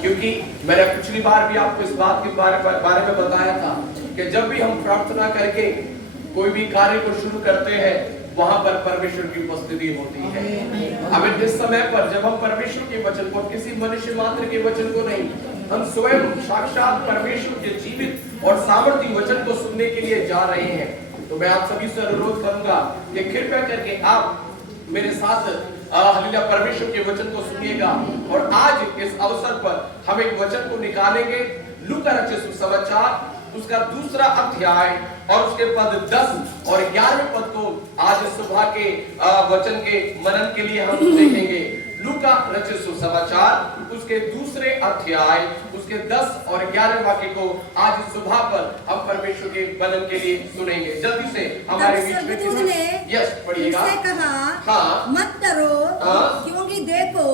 क्योंकि मैंने पिछली बार भी आपको इस बात के बारे में बताया था कि जब भी हम प्रार्थना करके कोई भी कार्य को शुरू करते हैं वहां पर परमेश्वर की उपस्थिति होती है। अब इस समय पर जब हम परमेश्वर के वचन को, किसी मनुष्य मात्र के वचन को नहीं, हम स्वयं साक्षात परमेश्वर के जीवित और सामर्थ्य वचन को सुनने के लिए जा रहे हैं, तो मैं आप सभी से अनुरोध करूंगा कि कृपया करके आप मेरे साथ हालेलुया परमेश्वर के वचन को सुनिएगा। और आज इस अवसर पर हम एक वचन को निकालेंगे, लूका रचित सुसमाचार उसका 2 अध्याय और उसके पद 10 और 11वें पद को आज सुबह के वचन के मनन के लिए हम देखेंगे। लूका रचित सुसमाचार उसके 2 अध्याय उसके 10 और 11वें वाक्य को आज सुबह पर हम परमेश्वर के मनन के लिए सुनेंगे। जल्दी से हमारे बीच में यस पढ़िएगा। कहा हाँ, मत डरो, हाँ, क्योंकि देखो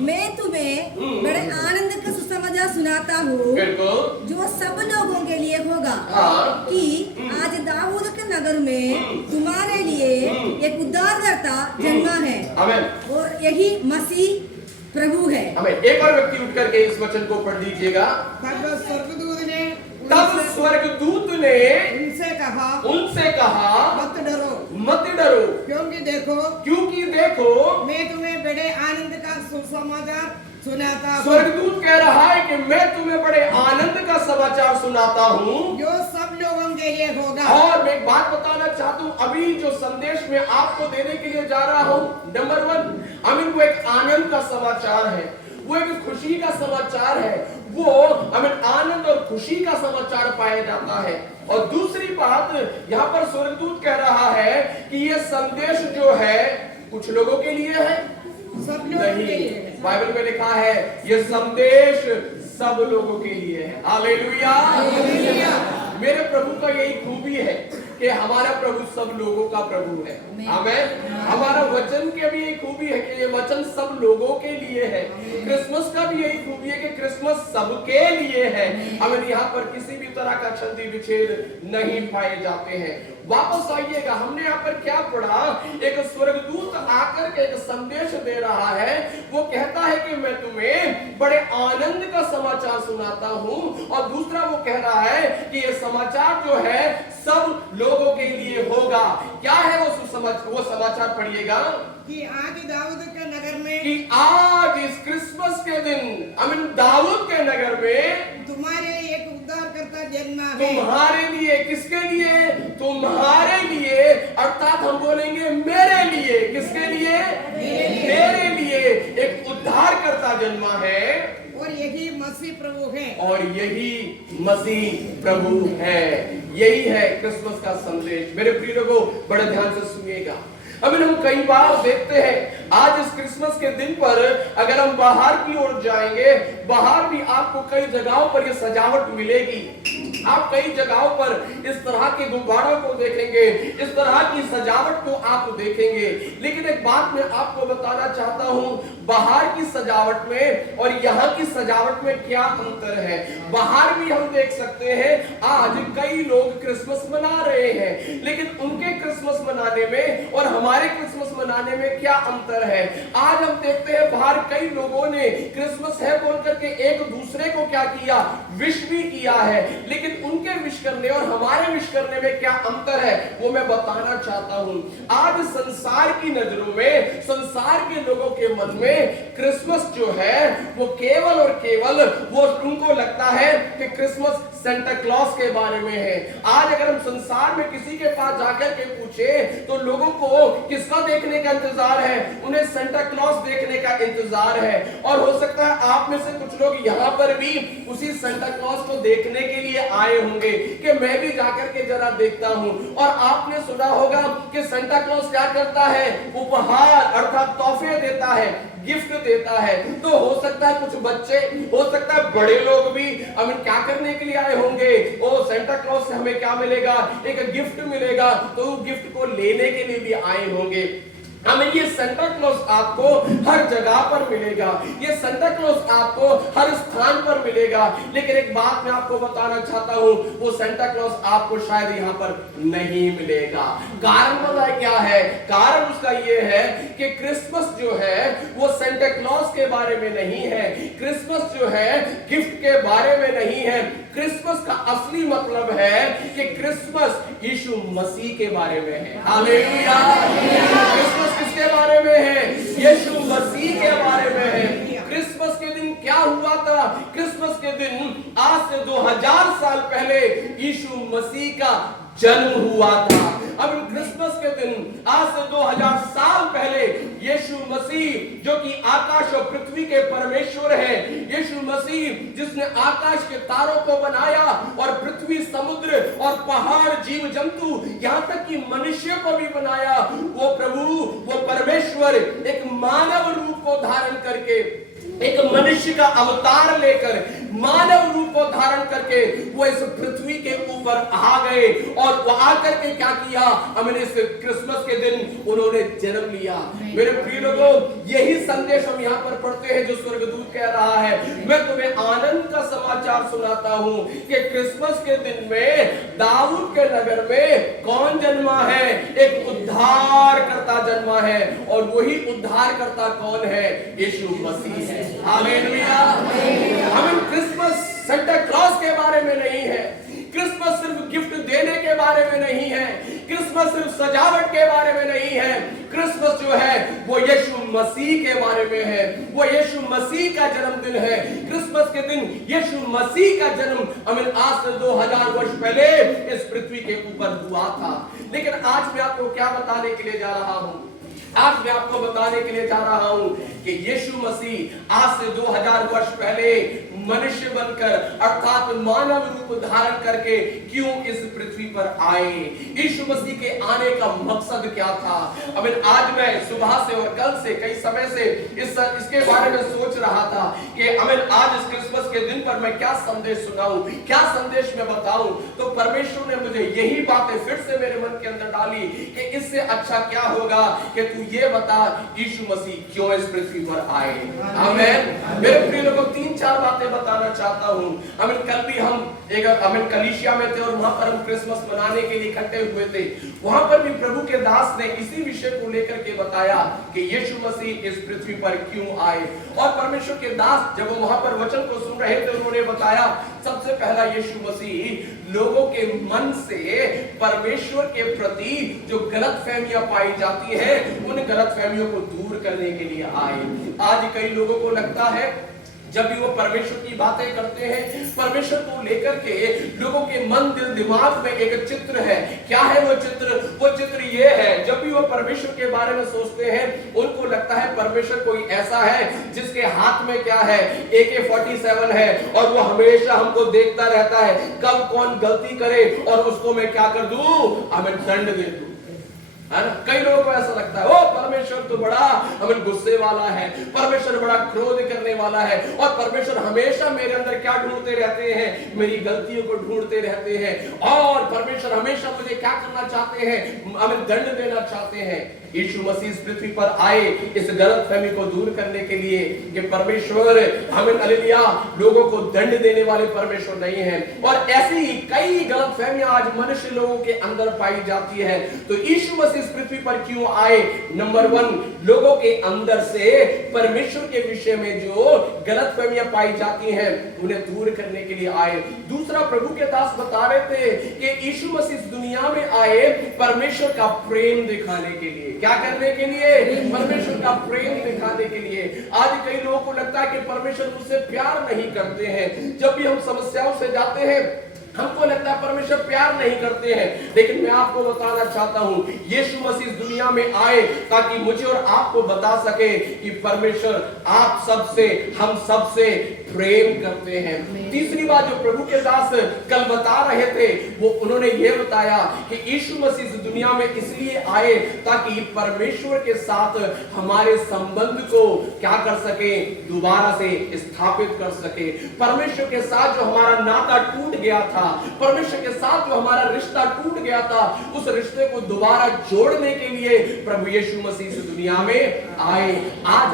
मैं तुम्हें बड़े आनंद का सुसमाचार सुनाता हूँ जो सब लोगों के लिए होगा। हाँ, कि आज दाऊद के नगर में तुम्हारे लिए एक उद्धारकर्ता जन्मा है और यही मसीह प्रभु है। हमें एक और व्यक्ति उठ करके इस वचन को पढ़ लीजिएगा। तब स्वर्गदूत ने उनसे कहा मत डरो क्योंकि देखो मैं तुम्हें बड़े आनंद का सुसमाचार सुनाता हूँ। स्वर्गदूत कह रहा है कि मैं तुम्हें बड़े आनंद का समाचार सुनाता हूँ जो सब लोगों के लिए होगा। और मैं एक बात बताना चाहता हूँ, अभी जो संदेश में आपको देने के लिए जा रहा हूँ, नंबर 1 वो एक आनंद का समाचार है, वो एक खुशी का समाचार है, वो आनंद और खुशी का समाचार पाया जाता है। और दूसरी बात यहाँ पर स्वर्गदूत कह रहा है कि ये संदेश जो है कुछ लोगों के लिए है, सब लोगों के लिए। बाइबल में लिखा है ये संदेश सब लोगों के लिए है। हालेलुया। मेरे प्रभु का यही खूबी है कि हमारा प्रभु सब लोगों का प्रभु है। आमीन। हमारा वचन की भी यही खूबी है कि ये वचन सब लोगों के लिए है। क्रिसमस का भी यही खूबी है कि क्रिसमस सबके लिए है। हमें यहाँ पर किसी भी तरह का छंदी विच्छेद नहीं पाए जाते हैं। वापस आइएगा, हमने यहाँ पर क्या पढ़ा, एक स्वर्गदूत आकर के एक संदेश दे रहा है। वो कहता है कि मैं तुम्हें बड़े आनंद का समाचार सुनाता हूँ, और दूसरा वो कह रहा है कि ये समाचार जो है सब लोगों के लिए होगा। क्या है वो समाचार पढ़िएगा कि आज दाऊद के नगर में, कि आज इस क्रिसमस के दिन दाऊद के नगर में तुम्हारे एक उद्धारकर्ता जन्मा है। तुम्हारे लिए, किसके लिए? तुम्हारे लिए, अर्थात हम बोलेंगे मेरे लिए। किसके लिए? मेरे लिए एक उद्धारकर्ता जन्मा है और यही मसीह प्रभु है। और यही मसीह प्रभु है। यही है क्रिसमस का संदेश। मेरे प्रिय लोगों, बड़े ध्यान से सुनिएगा। अभी हम कई बार देखते हैं आज इस क्रिसमस के दिन पर अगर हम बाहर की ओर जाएंगे, बाहर भी आपको कई जगहों पर यह सजावट मिलेगी। आप कई जगहों पर इस तरह के गुब्बारों को देखेंगे, इस तरह की सजावट को आप देखेंगे। लेकिन एक बात मैं आपको बताना चाहता हूं, बाहर की सजावट में और यहाँ की सजावट में क्या अंतर है। बाहर भी हम देख सकते हैं आज कई लोग क्रिसमस मना रहे हैं, लेकिन उनके क्रिसमस मनाने में और हमारे क्रिसमस मनाने में क्या अंतर है। आज हम देखते हैं बाहर कई लोगों ने क्रिसमस है बोल करके एक दूसरे को क्या किया, विश भी किया है, लेकिन उनके विश करने और हमारे विश करने में क्या अंतर है वो मैं बताना चाहता हूं। आज संसार की नजरों में, संसार के लोगों के मन में क्रिसमस जो है वो केवल और केवल वो उनको लगता है कि क्रिसमस सेंटा क्लॉज के बारे में है। आज अगर हम संसार में किसी के पास जाकर के पूछे तो लोगों को किसका देखने का इंतजार है? उन्हें सेंटा क्लॉज देखने का इंतजार है। और हो सकता है आप में से कुछ लोग यहाँ पर भी उसी सेंटा क्लॉज को देखने के लिए आए होंगे कि मैं भी जाकर के जरा देखता हूं। और आपने सुना होगा कि सेंटा क्लॉज क्या करता है? उपहार अर्थात तोहफे देता है, गिफ्ट देता है। तो हो सकता है कुछ बच्चे, हो सकता है बड़े लोग भी हमें क्या करने के लिए आए होंगे, ओ सेंटा क्लॉज से हमें क्या मिलेगा, एक गिफ्ट मिलेगा, तो गिफ्ट को लेने के लिए भी आए होंगे। हमें ये सेंटा क्लॉज आपको हर जगह पर मिलेगा, ये सेंटा क्लॉज आपको हर स्थान पर मिलेगा। लेकिन एक बात मैं आपको बताना चाहता हूं, वो सेंटा क्लॉज आपको शायद यहाँ पर नहीं मिलेगा। कारण पता है क्या है? कारण उसका ये है कि क्रिसमस जो है वो सेंटा क्लॉज के बारे में नहीं है, क्रिसमस जो है गिफ्ट के बारे में नहीं है। क्रिसमस का असली मतलब है कि क्रिसमस यीशु मसीह के बारे में है। हालेलुया। क्रिसमस किसके बारे में है? यीशु मसीह के बारे में है। क्रिसमस के दिन क्या हुआ था? क्रिसमस के दिन आज से 2000 साल पहले यीशु मसीह का जन्म हुआ था। अब क्रिसमस के दिन आज से 2000 साल पहले यीशु मसीह जो कि आकाश और पृथ्वी के परमेश्वर है, यीशु मसीह जिसने आकाश के तारों को बनाया और पृथ्वी, समुद्र और पहाड़, जीव जंतु, यहां तक कि मनुष्य को भी बनाया, वो प्रभु, वो परमेश्वर एक मानव रूप को धारण करके, एक मनुष्य का अवतार लेकर, मानव रूप को धारण करके वो इस पृथ्वी के ऊपर आ गए और वो आकर के क्या किया? हमने इस क्रिसमस के दिन उन्होंने जन्म लिया। मेरे प्रिय लोगों, यही संदेश हम यहाँ पर पढ़ते हैं जो स्वर्गदूत कह रहा है। मैं तुम्हें आनंद का समाचार सुनाता हूँ कि क्रिसमस के दिन में दाऊद के नगर में कौन जन्मा है? एक उद्धारकर्ता जन्मा है। और वही उद्धारकर्ता कौन है? यीशु मसीह है। हालेलुया। हम क्रिसमस सेंटा क्लॉज के बारे में नहीं है, क्रिसमस सिर्फ गिफ्ट देने के बारे में नहीं है, क्रिसमस सिर्फ सजावट के बारे में नहीं है। क्रिसमस जो है वो यीशु मसीह के बारे में है, वो यीशु मसीह का जन्मदिन है। क्रिसमस के दिन यीशु मसीह का जन्म हमें आज से 2000 वर्ष पहले इस पृथ्वी के ऊपर हुआ था। लेकिन आज मैं आपको क्या बताने के लिए जा रहा हूं? आज मैं आपको बताने के लिए जा रहा हूं कि यीशु मसीह आज से 2000 वर्ष पहले मनुष्य बनकर अर्थात मानव रूप धारण करके क्यों इस पृथ्वी पर आए। यीशु मसीह के आने का मकसद क्या था? अब आज मैं सुबह से और कल से कई समय से इसके बारे में सोच रहा था कि आज इस क्रिसमस के दिन पर मैं क्या संदेश सुनाऊं, क्या संदेश मैं बताऊं। तो परमेश्वर ने मुझे यही बातें फिर से मेरे मन के अंदर डाली कि इससे अच्छा क्या होगा कि तू ये बता यीशु मसीह क्यों इस पृथ्वी पर आए। आमीन। मेरे प्रिय लोगों, 3-4 बातें बताना चाहता हूं। कल भी हम कलीसिया में थे और वहां पर हम क्रिसमस मनाने के लिए इकट्ठे हुए थे। वहां पर भी प्रभु के दास ने इसी विषय को लेकर के बताया कि यीशु मसीह इस पृथ्वी पर क्यों आए। और परमेश्वर के दास जब वो वहां पर वचन को सुन रहे थे, उन्होंने बताया सबसे पहला यीशु मसीह लोगों के मन से परमेश्वर के प्रति जो गलतफहमियां पाई जाती है, उन गलतफहमियों को दूर करने के लिए आए। आज कई लोगों को लगता है जब भी वो परमेश्वर की बातें करते हैं, परमेश्वर को लेकर के लोगों के मन, दिल, दिमाग में एक चित्र है। क्या है वो चित्र? वो चित्र ये है, जब भी वो परमेश्वर के बारे में सोचते हैं, उनको लगता है परमेश्वर कोई ऐसा है जिसके हाथ में क्या है? AK-47 है और वो हमेशा हमको देखता रहता है कब कौन गलती करे और उसको मैं क्या कर दूं? हमें दंड दे दूं। कई लोगों को ऐसा लगता है, ओ परमेश्वर तो बड़ा गुस्से वाला है, परमेश्वर बड़ा क्रोध करने वाला है और परमेश्वर हमेशा मेरे अंदर क्या ढूंढते रहते हैं? मेरी गलतियों को ढूंढते रहते हैं और परमेश्वर हमेशा मुझे क्या करना चाहते हैं? हमें दंड देना चाहते हैं। यीशु मसीह इस पृथ्वी पर आए इस गलतफहमी को दूर करने के लिए कि परमेश्वर हमें हालेलुया लोगों को दंड देने वाले परमेश्वर नहीं है। और ऐसी ही कई गलतफहमियां आज मनुष्य लोगों के अंदर पाई जाती है। तो यीशु मसीह इस पृथ्वी पर क्यों आए? नंबर 1, लोगों के अंदर से परमेश्वर के विषय में जो गलतफहमियां पाई जाती हैं उन्हें दूर करने के लिए आए। दूसरा, प्रभु के दास बता रहे थे कि यीशु मसीह इस दुनिया में आए परमेश्वर का प्रेम दिखाने के लिए। क्या करने के लिए? परमेश्वर का प्रेम दिखाने के लिए। आज कई लोगों को लगता है कि परमेश्वर मुझसे प्यार नहीं करते हैं। जब भी हम समस्याओं से जाते हैं हमको लगता है परमेश्वर प्यार नहीं करते हैं। लेकिन मैं आपको बताना चाहता हूं, यीशु मसीह इस दुनिया में आए ताकि मुझे और आपको बता सके कि परमेश्वर आप सबसे, हम सबसे प्रेम करते हैं। तीसरी बात जो प्रभु के दास कल बता रहे थे, वो उन्होंने ये बताया कि यीशु मसीह इस दुनिया में इसलिए आए ताकि परमेश्वर के साथ हमारे संबंध को क्या कर सके? दोबारा से स्थापित कर सके। परमेश्वर के साथ जो हमारा नाता टूट गया था, था, परमेश्वर के साथ जो हमारा रिश्ता टूट गया था, उस रिश्ते को दोबारा जोड़ने के लिए प्रभु यीशु मसीह इस दुनिया में आए। आज